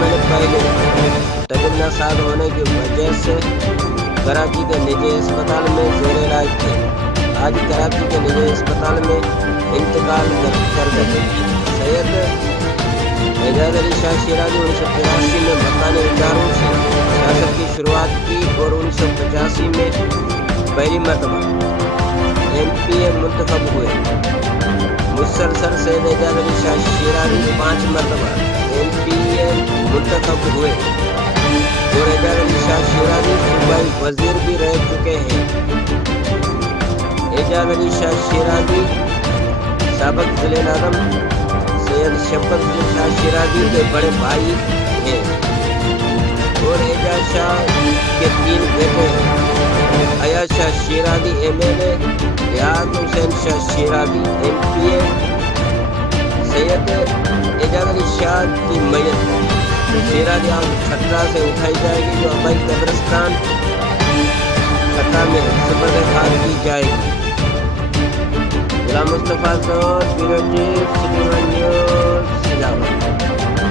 میں نے پہلے طبی نصاب ہونے کی وجہ سے کراچی کے نجی اسپتال میں زیر علاج تھے. آج کراچی کے نجی اسپتال میں انتقال کر گئے. سید اعجاز علی شاہ شیرازی 1983 میں مکانی اداروں سے سیاست کی شروعات کی اور 1985 میں پہلی مرتبہ MPA منتخب ہوئے. مسلسل سید اعجاز علی شاہ شیرازی 5 مرتبہ MPA منتخب ہوئے اور اعجاز علی شاہ شیرازی صوبائی وزیر بھی رہ چکے ہیں. اعجاز علی شاہ شیرازی سابق ضلع ناظم سید شفقت شاہ شیرازی کے بڑے بھائی ہیں اور اعجاز شاہ کے 3 بیٹے ہیں. ایاز شاہ شیرازی MLA، ریاض حسین شاہ شیرازی MPA. سید اعجاز علی شاہ کی میت شیرازی کھٹرا سے اٹھائی جائے گی جو آبائی قبرستان کھٹرا میں سپرد خاک کی جائے گی. Ghulam Mustafa Saud, bureau chief, city one news, سجاوٹ.